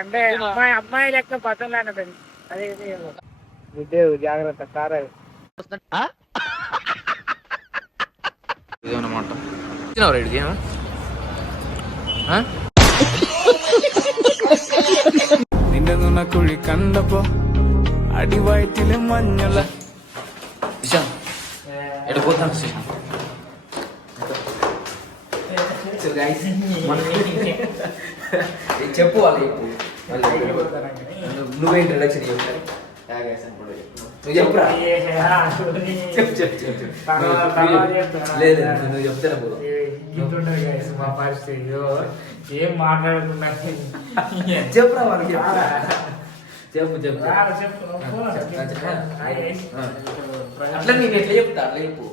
అంటే అమ్మాయి లెక్క పతంలానే అదే జాగ్రత్త కార ఇదేమన్నమాట రెడీ నిన్న కుళి కండపో అడి వయటిలే మഞ്ഞల ఎటు పోతాను చెప్పు వాళ్ళు చెప్పు నువ్వే ఇంట్రడక్షన్ చెప్తారు నువ్వు చెప్పురా లేదు నువ్వు చెప్తారా మా పరిస్థితి ఏం మాట్లాడకుండా చెప్పురా వాళ్ళకి చెప్పు చెప్పు అట్లా నేను ఎట్లా చెప్తా అట్లా చెప్పు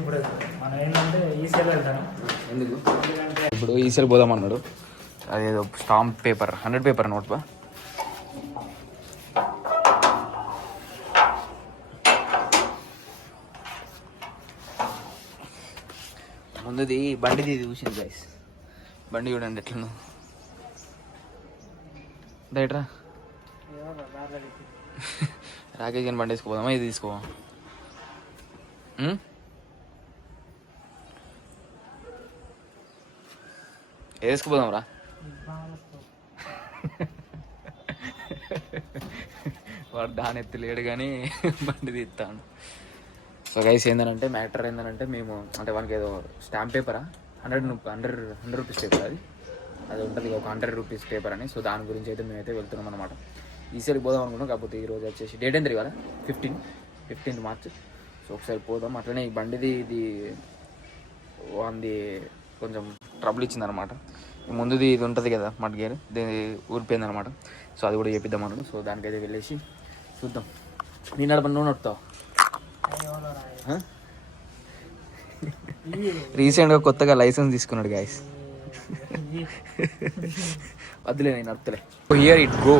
ఇప్పుడు మనం ఏంటంటే ఈసీఎల్ వెళ్తాను. ఎందుకు ఇప్పుడు ఈసీఎల్ పోదామన్నాడు. అదేదో స్టాంప్ పేపర్ 100 పేపర్ నోట్ బా ముందుది బండిది చూసింది గైస్. బండి చూడండి ఎట్లా దయట్రా రాకేష్ గారిని బండి వేసుకోపోదామా ఇది తీసుకోవా వేసుకుపోదాం రా. వాడు దాని ఎత్తులేడు కానీ బండి తీస్తాను. సో గైస్ ఏంటంటే మ్యాటర్ ఏంటంటే మేము అంటే వానికి ఏదో స్టాంప్ పేపరా 100 రూపీస్ పేపర్ అది ఉంటుంది ఒక 100 రూపీస్ పేపర్ అని. సో దాని గురించి అయితే మేమైతే వెళ్తున్నాం అనమాట. ఈసారికి పోదాం అనుకున్నాం. కాకపోతే ఈరోజు వచ్చేసి డేట్ ఎంత కదా 15th మార్చ్. సో ఒకసారి పోదాం. అట్లనే ఈ బండిది ఇది వాంది కొంచెం ట్రబుల్ ఇచ్చిందనమాట. ముందుది ఇది ఉంటుంది కదా మడ్ గేర్ దీని ఊరిపోయింది అనమాట. సో అది కూడా చేపిద్దాం అన్నాడు. సో దానికైతే వెళ్ళేసి చూద్దాం. నేను నడపని నువ్వు నడుపుతావు. రీసెంట్గా కొత్తగా లైసెన్స్ తీసుకున్నాడు గాయస్. వద్దులే నేను నడుపుతలే. Here it go.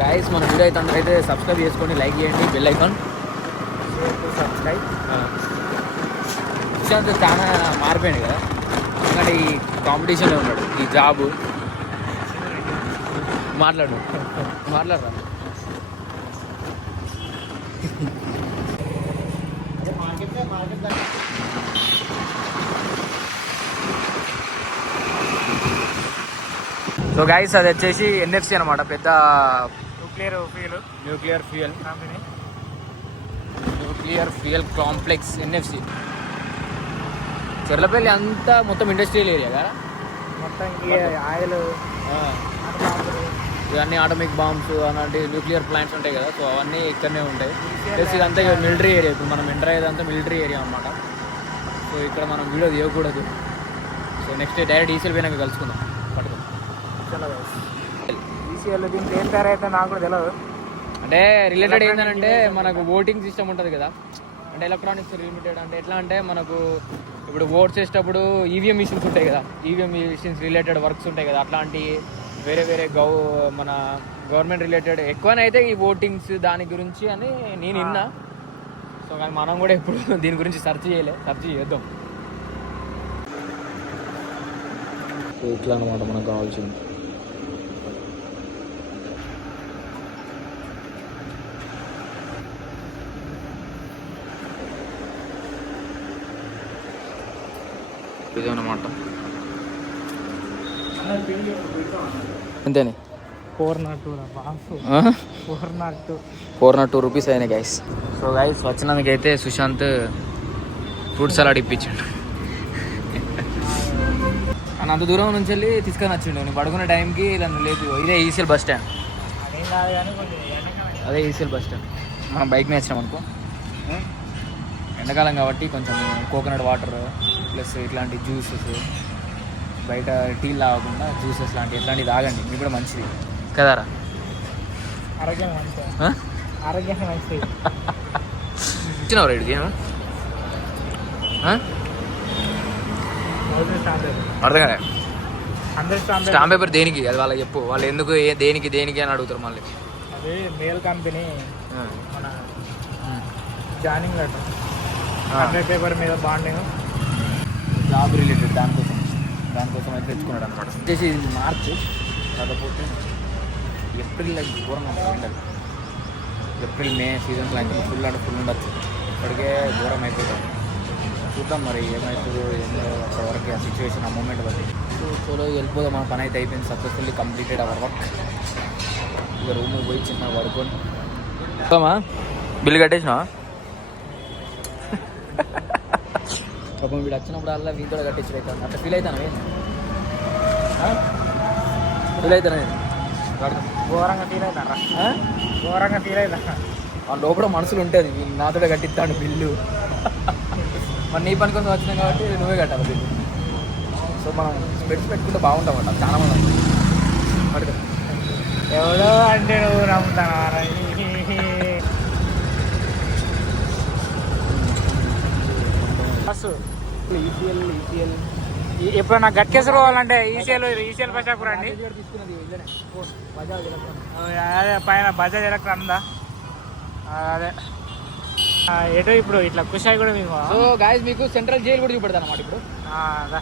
గాయస్ మన వీడియో అయితే సబ్స్క్రైబ్ చేసుకోండి, లైక్ చేయండి, బెల్ ఐకాన్ సబ్స్క్రైబ్. సుశాంత్ చాలా మారిపోయాడు కదా, ఎందుకంటే ఈ కాంపిటీషన్లో ఉన్నాడు. ఈ జాబు మాట్లాడరా సో గైస్ అది వచ్చేసి ఎన్ఎఫ్సి అనమాట, పెద్ద nuclear fuel complex NFC. Cherlapalli అంతా మొత్తం ఇండస్ట్రియల్ ఏరియా కదా, మొత్తం ఆయిల్ ఇవన్నీ ఆటోమిక్ బాంబ్స్ అలాంటి న్యూక్లియర్ ప్లాంట్స్ ఉంటాయి కదా. సో అవన్నీ ఇక్కడనే ఉంటాయి. ప్లస్ ఇదంతా మిలిటరీ ఏరియా. ఇప్పుడు మనం ఎంటర్ అయ్యేదంతా మిలిటరీ ఏరియా అనమాట. సో ఇక్కడ మనం వీడియో తీయకూడదు. సో నెక్స్ట్ డైరెక్ట్ ఈసీఎల్ పోయినాక కలుసుకుందాం. పట్టుకుందాం. ఈసీఎల్ దీంట్లో ఏం పేరు అయితే నాకు కూడా తెలియదు. అంటే రిలేటెడ్ ఏంటంటే మనకు ఓటింగ్ సిస్టమ్ ఉంటుంది కదా, అంటే ఎలక్ట్రానిక్స్ లిమిటెడ్. అంటే ఎట్లా అంటే మనకు ఇప్పుడు ఓట్స్ వేసేటప్పుడు ఈవీఎం మిషన్స్ ఉంటాయి కదా, ఈవీఎం మిషన్స్ రిలేటెడ్ వర్క్స్ ఉంటాయి కదా, అట్లాంటి వేరే మన గవర్నమెంట్ రిలేటెడ్ ఎక్కువనైతే ఈ ఓటింగ్స్ దాని గురించి అని నేను విన్నా. సో కానీ మనం కూడా ఎప్పుడు దీని గురించి సెర్చ్ చేద్దాం. ఇట్లా అనమాట మనకు కావాల్సింది. ఇదేనమాట అంతేనే 402 రూపీస్ అయినాయి గైస్. సో గైస్ వచ్చినందుకైతే సుశాంత్ ఫ్రూట్ సలాడ్ ఇప్పించాడు. అని అంత దూరం నుంచి వెళ్ళి తీసుకొని వచ్చిండు. నేను పడుకునే టైంకి ఇలా లేదు. ఇదే ఈసీఎల్ బస్ స్టాండ్. అదే ఈసీఎల్ బస్ స్టాండ్. మనం బైక్ మీద వచ్చినాం అనుకో, ఎండాకాలం కాబట్టి కొంచెం కోకోనట్ వాటర్ ప్లస్ ఇట్లాంటి జ్యూసెస్, బయట టీలు తాగకుండా జ్యూసెస్ ఇట్లాంటివి తాగండి. మీకు కూడా మంచిది కదారా, ఆరోగ్యంగా మంచిది. ఇచ్చినావు రైడ్కి అర్థం కదా. స్టాంప్ పేపర్ దేనికి అది వాళ్ళకి చెప్పు. వాళ్ళు ఎందుకు దేనికి అని అడుగుతారు మళ్ళీ. అదే మేల్ కంపెనీ మన జాయినింగ్ లెటర్ 100 పేపర్ మీద బాండింగ్ జాబ్ రిలేటెడ్ దానికోసం అయితే తెచ్చుకున్నాడు అనమాట. వచ్చేసి ఇది మార్చ్, కాకపోతే ఏప్రిల్ ఘోరంగా ఉంటుంది. ఏప్రిల్ మే సీజన్లో అయితే ఫుల్ అంటే ఫుల్ ఉండొచ్చు. ఇప్పటికే ఘోరం అయిపోతుంది. చూద్దాం మరి ఏమవుతుందో ఏందో అప్పటివరకు ఆ సిచ్యువేషన్, ఆ మూమెంట్ బట్టి. చలో వెళ్ళిపోదాం. మన పని అయితే అయిపోయింది, సక్సెస్ఫుల్లీ కంప్లీటెడ్ అవర్ వర్క్. ఇక రూమ్ పోయి చిన్న పడుకొని చూద్దామా. బిల్లు కట్టేసినావా? పాపం వీడు వచ్చినప్పుడు అలా వీటితో కట్టించు అవుతాను. అట్లా ఫీల్ అవుతాను ఫీల్ అవుతాను నేను ఘోరంగా ఫీల్ అవుతారా? ఘోరంగా ఫీల్ అవుతారా? ఆ లోపల మనసులు ఉంటుంది, నాతో కట్టిస్తాడు బిల్లు. మరి నీ పని కోసం వచ్చినాం కాబట్టి నువ్వే కట్టాలి బిల్లు. సో మనం స్పెట్స్ పెట్టుకుంటే బాగుంటామంట చాలా మంది. పడుతుంది ఎవడో అంటే నువ్వు నమ్ముతాను. ఈసీఎల్ ఇప్పుడు నాకు గట్కేసరి పోవాలంటే ఈసీఎల్ బస్ స్టాప్ రండి. అదే పైన బజాజ్ ఎలక్ట్రా ఉందా? అదే ఎటు ఇప్పుడు ఇట్లా కుషాయి కూడా మీకు. సో గాయస్ మీకు సెంట్రల్ జైలు కూడా చూపెడతాను అనమాట. ఇప్పుడు అదా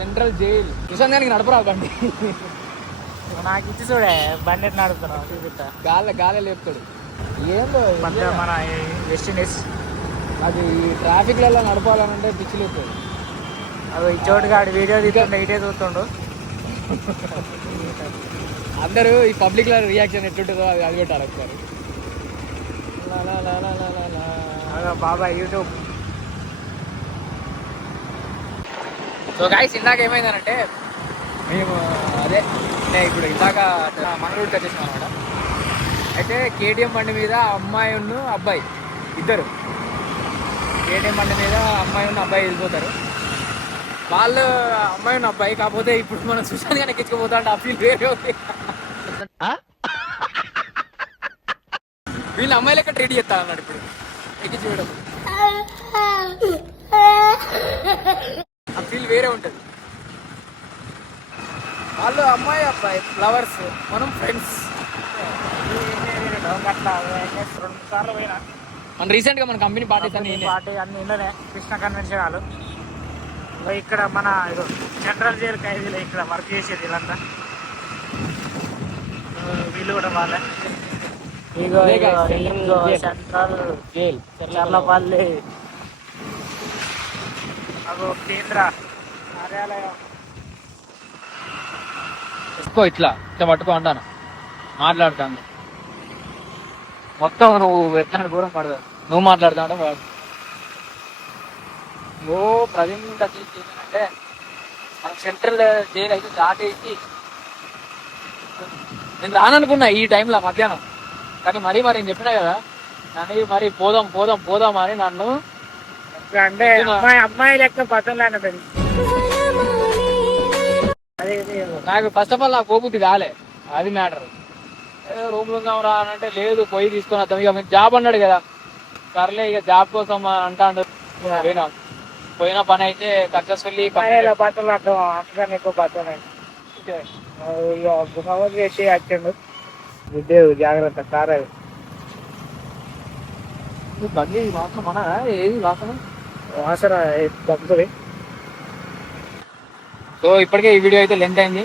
సెంట్రల్ జైలు కుషానికి నడపరా బండి. నాకు ఇచ్చి చూడే బండి ఎట్లా నడుపుతున్నావు చూపిస్తా. గాలి లేపుతాడు. ఏందో మన వెస్ట్ ఇండీస్ అది ఈ ట్రాఫిక్లలో నడపాలనంటే పిచ్చి లేపుతాడు. అది ఈ చోటుగా వీడియో తీస్తుండే ఇటే చూస్తుండు. అందరూ ఈ పబ్లిక్లో రియాక్షన్ ఎట్లుంటుందో అది పెట్టాలి ఒకసారి. బాబాయ్ యూట్యూబ్. సో గాయస్ ఇందాక ఏమైందనంటే మేము అదే నేను ఇప్పుడు ఇందాక మంగళూరుకి వచ్చేసాం అనమాట. అయితే కేటీఎం బండి మీద అమ్మాయి అబ్బాయి ఇద్దరు, కేటీఎం బండి మీద అమ్మాయి అబ్బాయి వెళ్ళిపోతారు. వాళ్ళు అమ్మాయి అబ్బాయి కాకపోతే ఇప్పుడు మనం సుశాంత్ గానే ఎక్కించుకుపోతా అంటే ఆ ఫీల్ వేరే ఉంది. వీళ్ళు అమ్మాయి లెక్క ట్రీట్ చేస్తా అన్నాడు ఇప్పుడు ఎక్కించి వేయడం. ఆ ఫీల్ వేరే ఉంటుంది. వాళ్ళు అమ్మాయి అబ్బాయి ఫ్లవర్స్, మనం ఫ్రెండ్స్. అట్లా 2 సార్లు పోయినా. మన రీసెంట్ గా మన కంపెనీ పార్టీస్ అన్ని ఇళ్ళనే కృష్ణ కన్వెన్షన్ హాల్. ఇక్కడ మన సెంట్రల్ జైలు ఖైదీలు ఇక్కడ వర్క్ చేసేది వీళ్ళంతా. వీళ్ళు కూడా వాళ్ళే. సెంట్రల్ జైల్ చర్లపల్లి అగో కేంద్ర కార్యాలయం. ఇట్లా పట్టుకో అంటాను, మాట్లాడుతాను మొత్తం. నువ్వు ఎట్లా దూరం పడదు, నువ్వు మాట్లాడుతావు వాడు. ఓ ప్రజెంట్ అంటే మనం సెంట్రల్ జైలు అయితే దాటేసి నేను రాననుకున్నా ఈ టైంలో మధ్యాహ్నం. కానీ మరి నేను చెప్పినా కదా నన్ను మరి పోదాం అని నన్ను అంటే అమ్మాయి లెక్క పచ్చలేని నాకు ఫస్ట్ ఆఫ్ ఆల్ నాకు పోబుద్ది కాలే, అది మ్యాటర్. రూమ్ ఉందాం రా అని అంటే లేదు పోయి తీసుకొని వద్దాం. ఇక మీకు జాబ్ అన్నాడు కదా, సర్లే ఇక జాబ్ కోసం అంటాడు. పోయిన పని అయితే సక్సెస్ఫుల్లీ బట్టలు అర్థం అంతగానే ఎక్కువ బట్టలు చేసి వచ్చిండు. విద్యుత్ జాగ్రత్త కార్ బండి వాసన మన ఏది వాసన దక్కుతుంది. సో ఇప్పటికే ఈ వీడియో అయితే లెంత్ అయింది.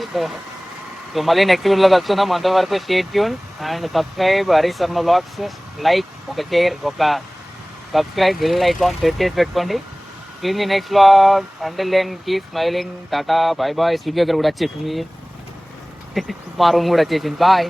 సో మళ్ళీ నెక్స్ట్ వీడియోలో కలుసుకుందాం. అంతవరకు stay tune and subscribe Harish Sharma vlogs. Like, ఒక షేర్, ఒక సబ్స్క్రైబ్, బెల్ ఐకాన్ సెట్ చేసి పెట్టుకోండి. ఇది next vlog. Until then keep smiling. Tata bye bye. Studio దగ్గర కూడా వచ్చేసింది, మా రూమ్ కూడా వచ్చేసింది. బాయ్.